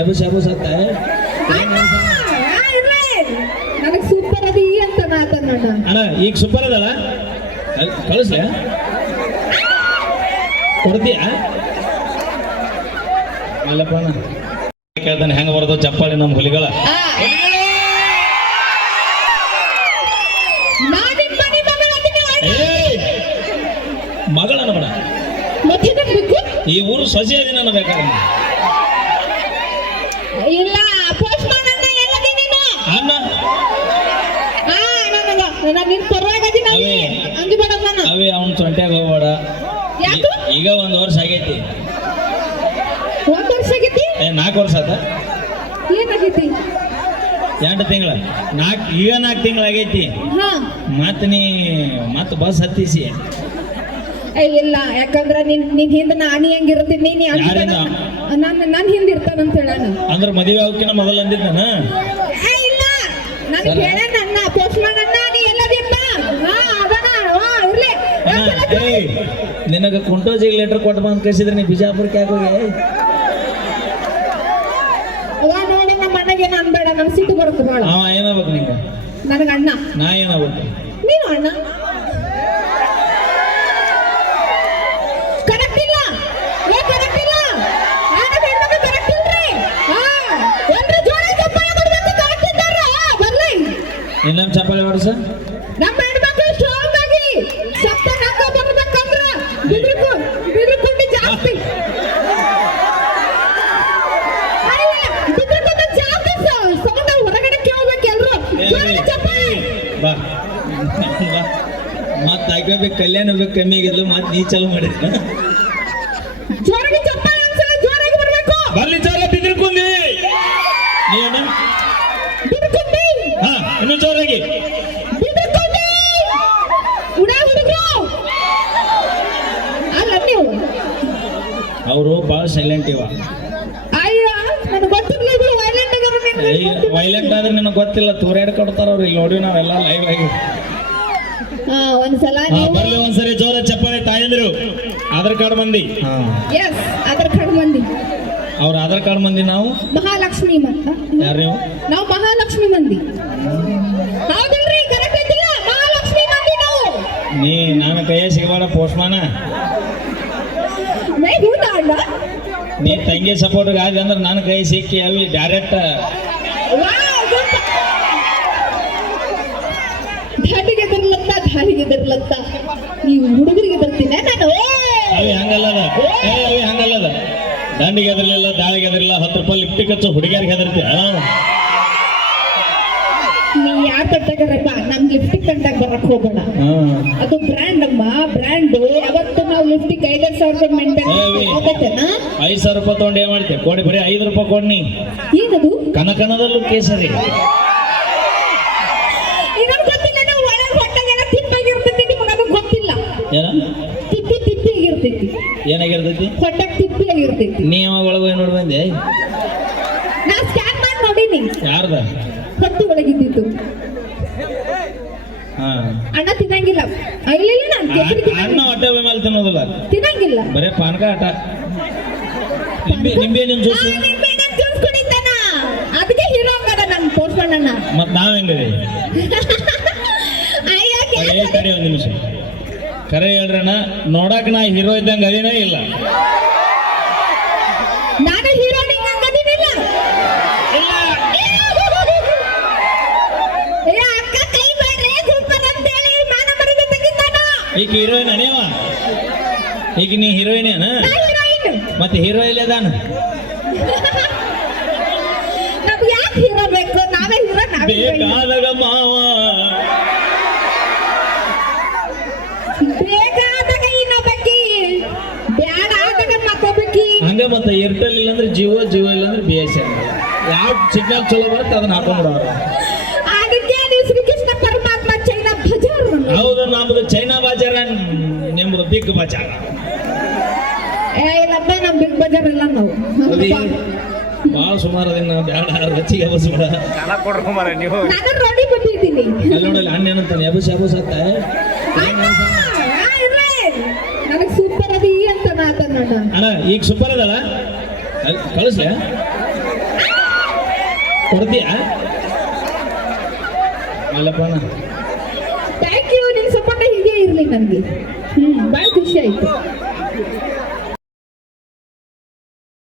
ಎಬಸ್ ಎಬಸ್ ಅತ್ತ ನನಗೆ ಸೂಪರ್ ಈ ಅಂತ ಅಣ್ಣ. ಈಗ ಸೂಪರ್ ಅದಲ್ಲ? ಕಳಿಸ್ಲ? ಕೊಡ್ತೀಯ? ಅಲ್ಲಪ್ಪ ಅಣ್ಣ. ಕೇಳ್ತಾನೆ ಹೆಂಗ ಬರೋದು ಚಪ್ಪಾಳಿ ನಮ್ಮ ಹುಲಿಗಳ. ಮಗಳ ನಮ್ಮ ಈ ಊರು ಸೊಸೆ ಅದಿನ ಬೇಕಾದ್ರೆ ಇಲ್ಲ ಪೋಸ್ಟ್ ಮಾಡಣ್ಣ ಎಲ್ಲದಿ ನೀನು ಅಣ್ಣ ಆ ನನಗ ನಾನು ನಿನ್ ಪರವಾಗಿ ಅದೀನಿ ಅವೇ. ಅಂಗಿ ಅವೇ ಅವ್ನ ಸೊಂಟ್ಯಾಗ ಹೋಗ್ಬೇಡ. ಈಗ ಒಂದು ವರ್ಷ ಆಗೈತಿ. ಒಂದ್ ವರ್ಷ ಆಗೈತಿ? ನಾಲ್ಕು ವರ್ಷ ಆತ. ಏನಾಗೈತಿ? ಎಂಟು ತಿಂಗಳ. ನಾಕ್ ಈಗ ನಾಲ್ಕು ತಿಂಗಳ ಆಗೈತಿ. ಹಾ. ಮತ್ ನೀ ಮತ್ ಬಸ್ ಹತ್ತಿಸಿ. ಇಲ್ಲ ಯಾಕಂದ್ರ ನಿನ್ ನಿನ್ ಹಿಂದ ನಾನಿ ಹೆಂಗಿರ್ತೀನಿ ನೀ? ನಾನ್ ನನ್ ಹಿಂದ ಇರ್ತಾನಂತ ಹೇಳ ಅಂದ್ರೆ ಮದುವೆ ಅವಕಿನ ಮೊದಲು ಅಂದಿದ್ದಾನ ನಾನು ಇಲ್ಲ. ಹೇಳ ನಿನಗೆ ಕುಂಟೋಜಿಗೆ ಲೆಟರ್ ಕೊಟ್ಟು ಬಂದು ಕಳಿಸಿದ್ರೆ ನೀ ಬಿಜಾಪುರಕ್ಕೆ ಯಾಕೆ ಹೋಗಿ? ನೋಡಿ ನಮ್ಮ ಅಣ್ಣಗೆ ಅನ್ಬೇಡ ನನ್ ಸಿಟ್ಟು ಬರುತ್ತೆ ಬಾಳ. ಅವ ಏನಾಗ್ಬೇಕು ನಿಂಗೆ? ನನಗೆ ಅಣ್ಣ. ನಾ ಏನಾಗ್ಬೇಕು? ನೀನು ಅಣ್ಣ? ಕರೆಕ್ಟ್ ಇಲ್ಲ? ಏ ಕರೆಕ್ಟ್ ಇಲ್ಲ ನಾನು ಹೆಣ್ಮಕ್ಳು ಕರೆಕ್ಟ್ ಇಲ್ರಿ ಹಾ ಎಲ್ರು ಜೋರಾಗಿ ಚಪ್ಪಾಳೆ ಕೊಡ್ಬೇಕು ಕರೆಕ್ಟ್ ಇದ್ದಾರ ಬರ್ಲಿ ಇನ್ನೊಂದು ಚಪ್ಪಾಳೆ ಹೊಡ್ಸ ನಮ್ಮ ಹೆಣ್ಮಕ್ಳು ಸ್ಟ್ರಾಂಗ್ ಆಗಿ ಸಪ್ತ ನಾಕ ಬರ್ಬೇಕಂದ್ರ ಬಿದ್ರಿಕು ಬಿದ್ರಿಕೊಂಡು ಜಾಸ್ತಿ ಅಲ್ಲ, ಬಿದ್ರಿಕೊಂಡು ಜಾಸ್ತಿ ಸೌಂಡ್ ಹೊರಗಡೆ ಕೇಳ್ಬೇಕು ಎಲ್ರು ಜೋರಾಗಿ ಚಪ್ಪಾಳೆ ಬಾ. ಮತ್ತೆ ಹಾಕೋಬೇಕು ಕಲ್ಯಾಣ ಬೇಕು ಕಮ್ಮಿ ಆಗಿದ್ಲು ಮತ್ತೆ ನೀ ಚಲೋ ಮಾಡಿ. ಜೋರಾಗಿ ಚಪ್ಪಾಳೆ ಒಂದ್ಸಲ ಜೋರಾಗಿ ಬರ್ಬೇಕು. ಬರ್ಲಿ ಜೋರ ಬಿದ್ರಿಕೊಂಡು ಹಾ ಇನ್ನೂ ಜೋರಾಗಿ. ಅವರು ಭಾಳ ಸೈಲೆಂಟ್ ಇವ. ವೈಲೆಂಟ್ ಆದ್ರೆ ನಿನಗೆ ಗೊತ್ತಿಲ್ಲ ತೂರಾಡ್ ಕೊಡ್ತಾರ ಅವ್ರು. ಇಲ್ಲಿ ನೋಡಿ ನಾವೆಲ್ಲ ಲೈವ್ ಆಗಿ. ಹಾ ಒಂದ್ಸಲ ನೀವು ಬರ್ಲಿ ಒಂದ್ಸರಿ ಜೋರ ಚಪ್ಪಾಳೆ ತಾಯಂದಿರು. ಆಧಾರ್ ಕಾರ್ಡ್ ಮಂದಿ. ಹಾ. ಎಸ್ ಆಧಾರ್ ಕಾರ್ಡ್ ಮಂದಿ. ಅವ್ರ ಆಧಾರ್ ಕಾರ್ಡ್ ಮಂದಿ ನಾವು? ಮಹಾಲಕ್ಷ್ಮಿ ಮತ್ತ ಯಾರು ನೀವು? ನಾವು ಮಹಾಲಕ್ಷ್ಮಿ ಮಂದಿ. ಹೌದಿಲ್ರಿ ಕರೆಕ್ಟ್ ಐತಿಲ್ಲ? ಮಹಾಲಕ್ಷ್ಮಿ ಮಂದಿ ನಾವು. ನೀ ನಾನು ಕೈಯ ಸಿಗಬಾರ ಪೋಸ್ಟ್ಮಾನ ನೈ ನೀ ತಂಗಿ ಸಪೋರ್ಟ್ ಆಗಿ ಅಂದ್ರೆ ನನ್ನ ಕೈ ಸಿಕ್ಕಿ ಅಲ್ಲಿ ಡೈರೆಕ್ಟ್? ಧಾಟಿಗೆ ಬರ್ಲತ್ತ ಧಾಳಿಗೆ ಬರ್ಲತ್ತ ನೀವು ಹುಡುಗರಿಗೆ ಬರ್ತೀನಿ ನಾನು. ಅವಿ ಹಂಗಲ್ಲದ ಏ ಅವಿ ಹಂಗಲ್ಲದ ದಂಡಿಗೆ ಎದರ್ಲಿಲ್ಲ ದಾಳಿಗೆ ಎದರ್ಲಿಲ್ಲ ಹತ್ತು ರೂಪಾಯಿ ಲಿಫ್ಟಿಗೆ ಹಚ್ಚು ಹುಡುಗಿಯರಿಗೆ ಹೆದರ್ತಿ ನೀ ಯಾರ ತಟ್ಟಾಗರಪ್ಪ ನಮ್ ಲಿಪ್ಟಿಕ್ ತಂಟಾಗ ಬರಕ್ ಹೋಗೋಣ ಅದು ಬ್ರ್ಯಾಂಡ್ ಅಮ್ಮ ಬ್ರ್ಯಾಂಡ್ ಅವತ್ತು ಲಿಫ್ಟಿಕ್ ಐದೈದು ಸಾವಿರ ರೂಪಾಯಿ ಮೇಂಟೈನ್ ಏ. ಐದು ಸಾವಿರ ರೂಪಾಯಿ ತೊಗೊಂಡು ಏನು ಮಾಡ್ತೇವೆ ಕೊಡಿ ಬರೀ ಐದು ರೂಪಾಯಿ ಕೊಡ್ನಿ. ಏನದು? ಕನಕನದಲ್ಲೂ ಕೇಸರಿ. ಇನ್ನೊಂದು ಗೊತ್ತಿಲ್ಲ ನಾವು ಒಳಗೆ ಹೊಟ್ಟಾಗೆಲ್ಲ ತಿಪ್ಪಾಗಿರ್ತೈತಿ ನಿಮ್ಗೆ ಅದು ಗೊತ್ತಿಲ್ಲ. ಏನ? ತಿಪ್ಪಿ ತಿಪ್ಪಿಯಾಗಿರ್ತೈತಿ. ಏನಾಗಿರ್ತೈತಿ? ಹೊಟ್ಟೆ ತಿಪ್ಪಿಯಾಗಿರ್ತೈತಿ. ನೀ ಯಾವಾಗ ಒಳಗೆ ನೋಡಿ ಬಂದೆ ನಾ ಸ್ಕ್ಯಾನ್ ಮಾಡಿ ನೋಡೀನಿ. ಯಾರ್ದ? ಹೊಟ್ಟೆ ಒಳಗಿದ್ದಿತ್ತು ಅಣ್ಣ ತಿನ್ನಂಗಿಲ್ಲ. ಇಲ್ಲ ನಾನು ಕೇಸರಿ. ಹೊಟ್ಟೆ ಮೇಲೆ ತಿನ್ನೋದಿಲ್ಲ? ತಿನ್ನಂಗಿಲ್ಲ. ಬರೇ ಪಾನಕ ಆಟ. ನಿಂಬೆ ನಿಂಬೆ ನಿಮ್ಮ ಆ, ಜ್ಯೂಸು ಅದಕ್ಕೆ ಹೀರೋ ಆಗದ ನನ್ ಪೋಸ್ಟ್ಮನ್ ಅಣ್ಣ. ಮತ್ತು ನಾವು ಹೆಂಗಿದೆ ಅಯ್ಯ ಕಡೆ ಒಂದು ನಿಮಿಷ. ಕರೆ ಹೇಳ್ರಣ್ಣ ನೋಡಕ್ ನಾ ಹೀರೋ ಇದ್ದಂಗೆ ಅದೇನೇ ಇಲ್ಲ. ಈಗ ಹೀರೋಯಿನ್ ಅನೇವ ಈಗ ನೀ ಹೀರೋಯಿನ್ ಏನ ನಾ ಹೀರೋಯಿನ್ ಮತ್ತೆ ಹೀರೋ ಇಲ್ಲ ಅದಾನ? ನಾವೇ ನಾವೇ ಬೇಕಾದಾಗ ಮಾವ. ಹಂಗ ಮತ್ತೆ ಏರ್ಟೆಲ್ ಇಲ್ಲ ಅಂದ್ರೆ ಜಿಯೋ ಜಿಯೋ ಇಲ್ಲ ಅಂದ್ರೆ ಬಿ ಎಸ್ ಎನ್ ಯಾವ ಸಿಗ್ನಲ್ ಚಲೋ ಬರುತ್ತೆ ಅದನ್ನ ಹಾಕೊಂಡ್ಬಿಡೋರು ಬಾಜಾರ ನಿಮ್ದು ಬಿಗ್ ಬಾಜಾರ? ಏ ಇಲ್ಲಪ್ಪ ನಮ್ ಬಿಗ್ ಬಜಾರ್ ಇಲ್ಲ ನಾವು. ಭಾಳ ಸುಮಾರು ಅದನ್ನ ಬೇಡ. ರಚಿಗೆ ನಾನು ರೋಡಿ ಬಂದಿದ್ದೀನಿ. ಅಲ್ಲಿ ನೋಡಲ್ಲ ಅಣ್ಣ ಏನಂತಾನೆ ಎಬಸ್ ಎಬಸ್ ಅಂತ? ನನಗೆ ಸೂಪರ್ ಅದಿ ಅಂತ ಅಣ್ಣ. ಈಗ ಸೂಪರ್ ಅದಲ್ಲ ಕಳಿಸ್ಲ? ಕೊಡ್ತೀಯಾ? ಅಲ್ಲಪ್ಪ ಅಣ್ಣ. ಇರಲಿ ನನಗೆ ಹ್ಮ್ ಭಾಳ ಖುಷಿ ಆಯ್ತು.